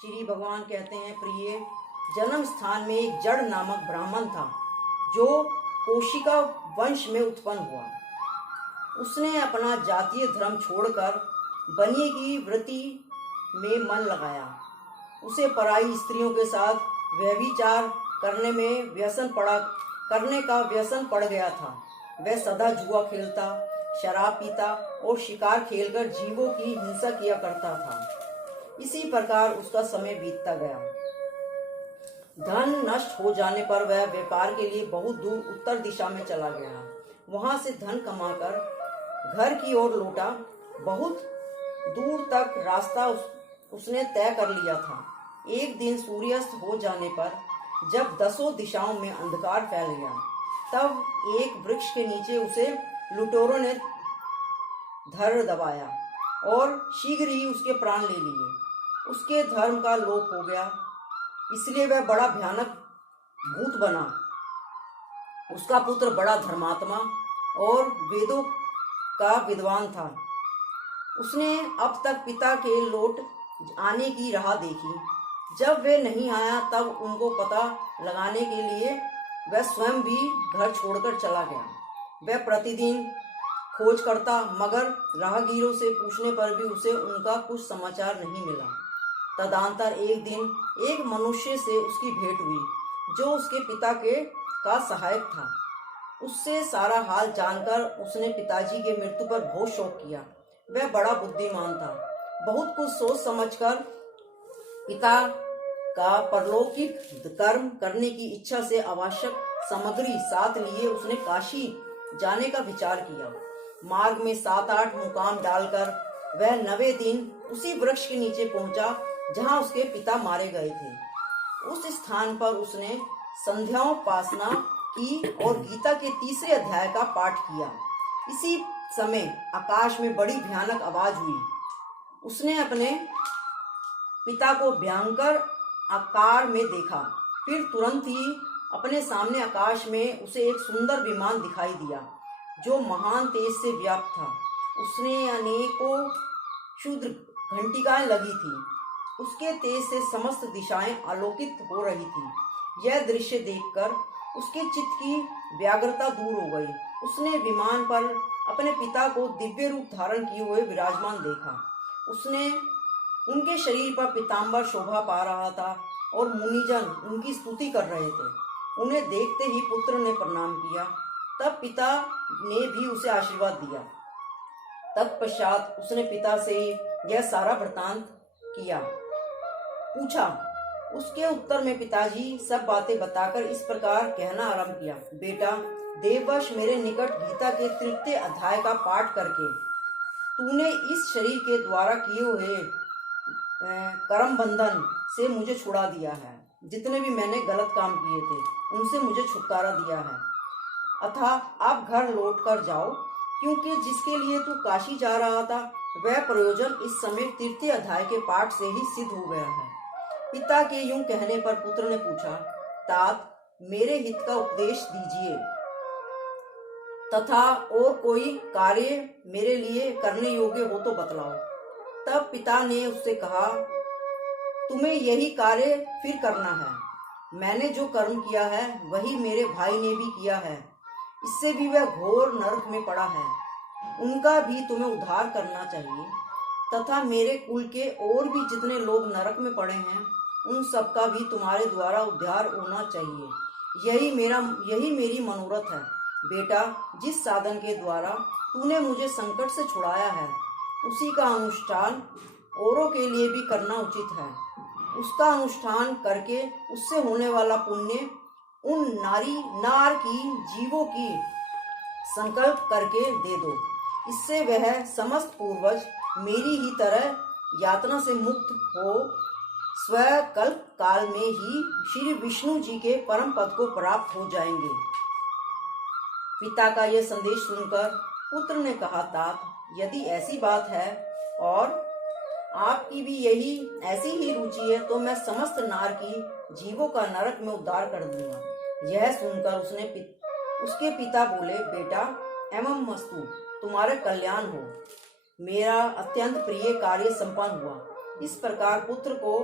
श्री भगवान कहते हैं, प्रिय, जन्म स्थान में एक जड़ नामक ब्राह्मण था जो कौशिका वंश में उत्पन्न हुआ। उसने अपना जातीय धर्म छोड़कर बनिए की वृत्ति में मन लगाया। उसे पराई स्त्रियों के साथ व्यभिचार करने का व्यसन पड़ गया था। वह सदा जुआ खेलता, शराब पीता और शिकार खेलकर जीवों की हिंसा किया करता था। इसी प्रकार उसका समय बीतता गया। धन नष्ट हो जाने पर वह व्यापार के लिए बहुत दूर उत्तर दिशा में चला गया। वहां से धन कमाकर घर की ओर लौटा। बहुत दूर तक रास्ता उसने तय कर लिया था। एक दिन सूर्यास्त हो जाने पर जब दसों दिशाओं में अंधकार फैल गया, तब एक वृक्ष के नीचे उसे लुटेरों ने धर दबाया और शीघ्र ही उसके प्राण ले लिए। उसके धर्म का लोप हो गया, इसलिए वह बड़ा भयानक भूत बना। उसका पुत्र बड़ा धर्मात्मा और वेदों का विद्वान था। उसने अब तक पिता के लौट आने की राह देखी। जब वे नहीं आया, तब उनको पता लगाने के लिए वह स्वयं भी घर छोड़कर चला गया। वह प्रतिदिन खोज करता, मगर राहगीरों से पूछने पर भी उसे उनका कुछ समाचार नहीं मिला। तदंतर एक दिन एक मनुष्य से उसकी भेंट हुई जो उसके पिता का सहायक था। उससे सारा हाल जानकर उसने पिताजी के मृत्यु पर बहुत शोक किया। वह बड़ा बुद्धिमान था। बहुत कुछ सोच समझकर पिता का परलौकिक कर्म करने की इच्छा से आवश्यक सामग्री साथ लिए उसने काशी जाने का विचार किया। मार्ग में 7-8 मुकाम डालकर वह 9वें दिन उसी वृक्ष के नीचे पहुंचा जहां उसके पिता मारे गए थे। उस स्थान पर उसने संध्याोपासना की और गीता के 3रे अध्याय का पाठ किया। इसी समय आकाश में बड़ी भयानक आवाज हुई। उसने अपने पिता को भयंकर आकार में देखा। फिर तुरंत ही अपने सामने आकाश में उसे एक सुंदर विमान दिखाई दिया जो महान तेज से व्याप्त था। उसने अनेकों क्षुद्र घंटिकाएं लगी थी। उसके तेज से समस्त दिशाएं आलोकित हो रही थी। यह दृश्य देखकर उसके चित्त की व्याग्रता दूर हो गई। उसने विमान पर अपने पिता को दिव्य रूप धारण किए हुए विराजमान देखा। उसने उनके शरीर पर पीतांबर शोभा पा रहा था और मुनिजन उनकी स्तुति कर रहे थे। उन्हें देखते ही पुत्र ने प्रणाम किया। तब पिता ने भी उसे आशीर्वाद दिया। तत्पश्चात उसने पिता से यह सारा वृतांत किया पूछा। उसके उत्तर में पिताजी सब बातें बताकर इस प्रकार कहना आरंभ किया, बेटा, देववश मेरे निकट गीता के 3रे अध्याय का पाठ करके तूने इस शरीर के द्वारा किए हुए कर्म बंधन से मुझे छुड़ा दिया है। जितने भी मैंने गलत काम किए थे उनसे मुझे छुटकारा दिया है। अतः आप घर लौट कर जाओ, क्योंकि जिसके लिए तू काशी जा रहा था वह प्रयोजन इस समय 3रे अध्याय के पाठ से ही सिद्ध हो गया है। पिता के यूं कहने पर पुत्र ने पूछा, तात, मेरे हित का उपदेश दीजिए तथा और कोई कार्य मेरे लिए करने योग्य हो तो बतलाओ। तब पिता ने उससे कहा, तुम्हें यही कार्य फिर करना है। मैंने जो कर्म किया है वही मेरे भाई ने भी किया है। इससे भी वह घोर नरक में पड़ा है। उनका भी तुम्हें उद्धार करना चाहिए तथा मेरे कुल के और भी जितने लोग नरक में पड़े हैं उन सबका भी तुम्हारे द्वारा उद्धार होना चाहिए। यही मेरी मनोरथ है। बेटा, जिस साधन के द्वारा तूने मुझे संकट से छुड़ाया है उसी का अनुष्ठान औरों के लिए भी करना उचित है। उसका अनुष्ठान करके उससे होने वाला पुण्य उन नार की जीवों की संकल्प करके दे दो। इससे वह समस्त पूर्वज मेरी ही तरह यातना से मुक्त हो स्वकल्प काल में ही श्री विष्णु जी के परम पद को प्राप्त हो जाएंगे। पिता का यह संदेश सुनकर पुत्र ने कहा, तात, यदि ऐसी बात है और आपकी भी ऐसी ही रुचि है तो मैं समस्त नार की जीवों का नरक में उद्धार कर दूंगा। यह सुनकर उसके पिता बोले, बेटा, एवं मस्तु, तुम्हारे कल्याण हो। मेरा अत्यंत प्रिय कार्य संपन्न हुआ। इस प्रकार पुत्र को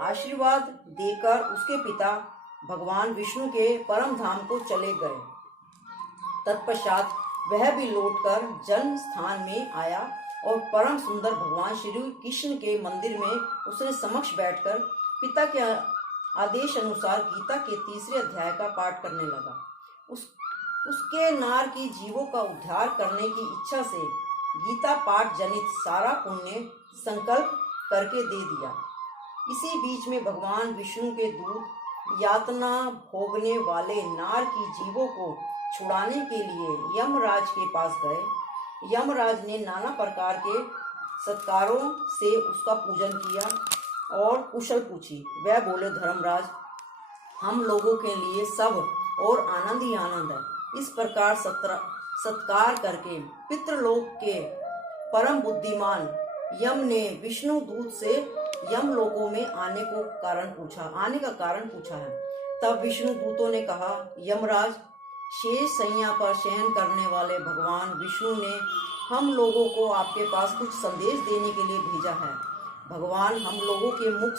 आशीर्वाद देकर उसके पिता भगवान विष्णु के परम धाम को चले गए। तत्पश्चात वह भी लौटकर जन्म स्थान में आया और परम सुंदर भगवान श्री कृष्ण के मंदिर में उसने समक्ष बैठकर पिता के आदेश अनुसार गीता के 3 अध्याय का पाठ करने लगा। उसके नार की जीवों का उद्धार करने की इच्छा से गीता पाठ जनित सारा पुण्य संकल्प करके दे दिया। इसी बीच में भगवान विष्णु के दूत यातना भोगने वाले नार की जीवों को छुड़ाने के लिए यमराज के पास गए। यमराज ने नाना प्रकार के सत्कारों से उसका पूजन किया और कुशल पूछी। वह बोले, धर्मराज, हम लोगों के लिए सब और आनंद ही आनंद है। इस प्रकार सत्कार करके पितृलोक के परम बुद्धिमान यम ने विष्णु दूत से यमलोकों में आने का कारण पूछा है। तब विष्णु दूतों ने कहा, यमराज, शेष सैया पर शयन करने वाले भगवान विष्णु ने हम लोगों को आपके पास कुछ संदेश देने के लिए भेजा है। भगवान हम लोगों के मुख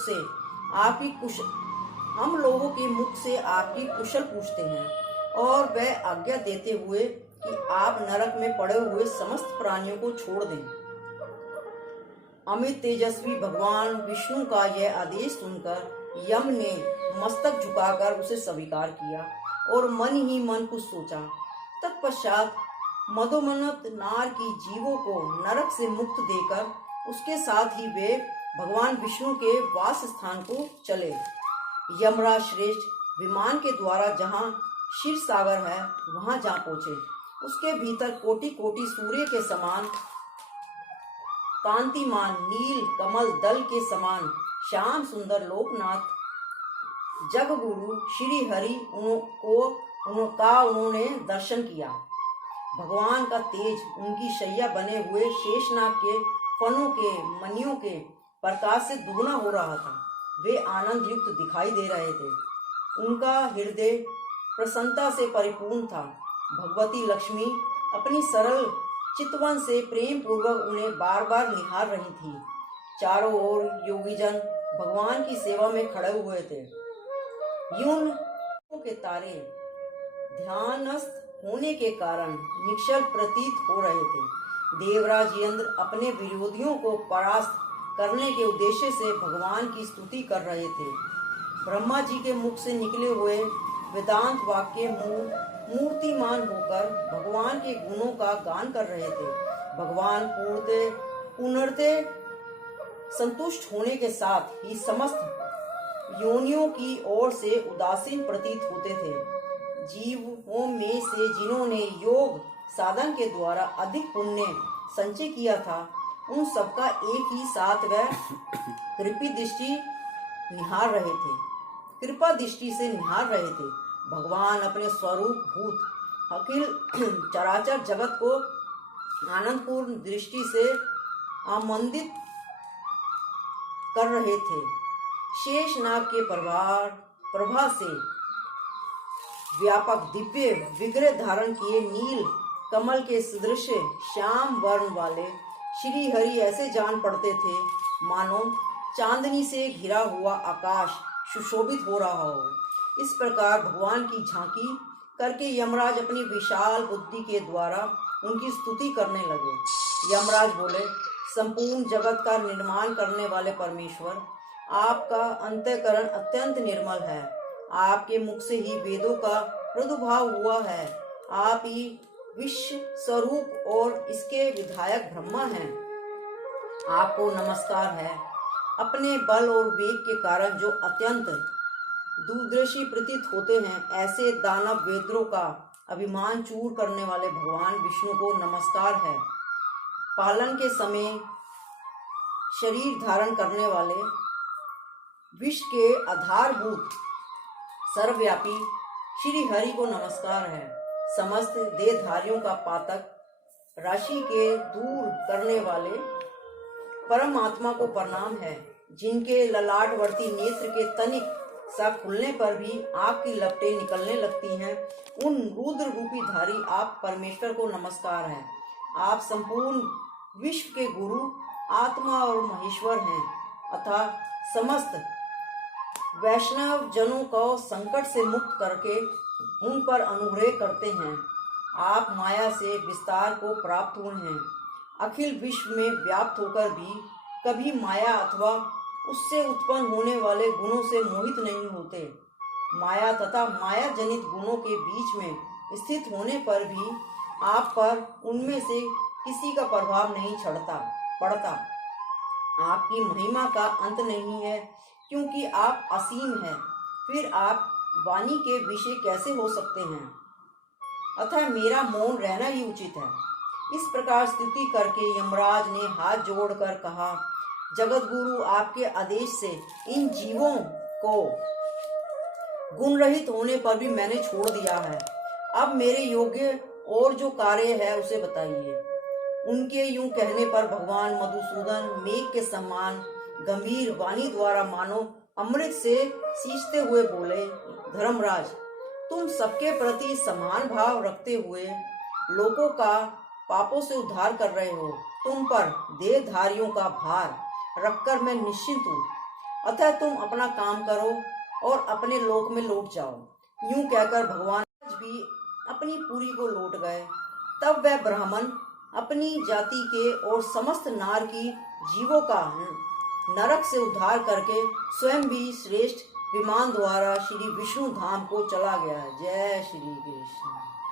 से आपकी कुशल पूछते हैं और वह आज्ञा देते हुए कि आप नरक में पड़े हुए समस्त प्राणियों को छोड़ दें। अमित तेजस्वी भगवान विष्णु का यह आदेश सुनकर यम ने मस्तक झुकाकर उसे स्वीकार किया और मन ही मन कुछ सोचा। तत्पश्चात मदोन्मत्त नार की जीवों को नरक से मुक्त देकर उसके साथ ही वे भगवान विष्णु के वास स्थान को चले। यमराज श्रेष्ठ विमान के द्वारा जहाँ क्षीर सागर है वहां जा पहुंचे। उसके भीतर कोटि कोटि सूर्य के समान कांतिमान नील कमल दल के समान श्याम सुंदर लोकनाथ जगगुरु श्री हरि उन्होंने दर्शन किया। भगवान का तेज उनकी शैया बने हुए शेषनाग के फनों के मणियों के प्रकाश से दुगना हो रहा था। वे आनंद युक्त दिखाई दे रहे थे। उनका हृदय प्रसन्नता से परिपूर्ण था। भगवती लक्ष्मी अपनी सरल चितवन से प्रेम पूर्वक उन्हें बार बार निहार रही थी। चारों ओर योगीजन भगवान की सेवा में खड़े हुए थे। यूं के तारे ध्यानस्थ होने के कारण निश्चल प्रतीत हो रहे थे। देवराज इंद्र अपने विरोधियों को परास्त करने के उद्देश्य से भगवान की स्तुति कर रहे थे। ब्रह्मा जी के मुख से निकले हुए वेदांत वाक्य मूर्तिमान होकर भगवान के गुणों का गान कर रहे थे। भगवान पूर्णतः संतुष्ट होने के साथ ही समस्त योनियों की ओर से उदासीन प्रतीत होते थे। जीवों में से जिन्होंने योग साधन के द्वारा अधिक पुण्य संचय किया था, उन सबका एक ही साथ वह कृपा दृष्टि से निहार रहे थे। भगवान अपने स्वरूप भूत अखिल चराचर जगत को आनंदपूर्ण दृष्टि से आमंदित कर रहे थे। शेषनाग के प्रभा से व्यापक दिव्य विग्रह धारण किए नील कमल के सदृश श्याम वर्ण वाले श्री हरि ऐसे जान पड़ते थे मानो चांदनी से घिरा हुआ आकाश सुशोभित हो रहा हो। इस प्रकार भगवान की झांकी करके यमराज अपनी विशाल बुद्धि के द्वारा उनकी स्तुति करने लगे। यमराज बोले, संपूर्ण जगत का निर्माण करने वाले परमेश्वर, आपका अंतःकरण अत्यंत निर्मल है। आपके मुख से ही वेदों का प्रादुर्भाव हुआ है। आप ही विश्व स्वरूप और इसके विधायक ब्रह्मा हैं। आपको नमस्कार है। अपने बल और वेग के कारण जो अत्यंत दूरदर्शी प्रतीत होते हैं, ऐसे दानव वेद्रों का अभिमान चूर करने वाले भगवान विष्णु को नमस्कार है। पालन के समय शरीर धारण करने वाले विश्व के आधारभूत सर्वव्यापी श्री हरि को नमस्कार है। समस्त देहधारियों का पातक राशि के दूर करने वाले परमात्मा को प्रणाम है। जिनके ललाटवर्ती नेत्र के तनिक सा खुलने पर भी आग की लपटें निकलने लगती हैं, उन रुद्र रूपी धारी आप परमेश्वर को नमस्कार है। आप संपूर्ण विश्व के गुरु आत्मा और महेश्वर हैं अतः समस्त वैष्णव जनों को संकट से मुक्त करके उन पर अनुग्रह करते हैं। आप माया से विस्तार को प्राप्त हुए हैं। अखिल विश्व में व्याप्त होकर भी कभी माया अथवा उससे उत्पन्न होने वाले गुणों से मोहित नहीं होते। माया तथा माया जनित गुणों के बीच में स्थित होने पर भी आप पर उनमें से किसी का प्रभाव नहीं पड़ता। आपकी महिमा का अंत नहीं है, क्योंकि आप असीम हैं। फिर आप वाणी के विषय कैसे हो सकते हैं? अतः मेरा मौन रहना ही उचित है। इस प्रकार स्तुति करके यमराज ने हाथ जोड़कर कहा, जगत गुरु, आपके आदेश से इन जीवों को गुण रहित होने पर भी मैंने छोड़ दिया है। अब मेरे योग्य और जो कार्य है उसे बताइए। उनके यूं कहने पर भगवान मधुसूदन मेघ के समान गंभीर वाणी द्वारा मानो अमृत से सींचते हुए बोले, धर्मराज, तुम सबके प्रति समान भाव रखते हुए लोगों का पापों से उद्धार कर रहे हो। तुम पर देहधारियों का भार रखकर मैं निश्चिंत हूँ। अतः तुम अपना काम करो और अपने लोक में लौट जाओ। यूं कहकर भगवान भी अपनी पुरी को लौट गए। तब वह ब्राह्मण अपनी जाति के और समस्त नार की जीवों का नरक से उद्धार करके स्वयं भी श्रेष्ठ विमान द्वारा श्री विष्णु धाम को चला गया। जय श्री कृष्ण।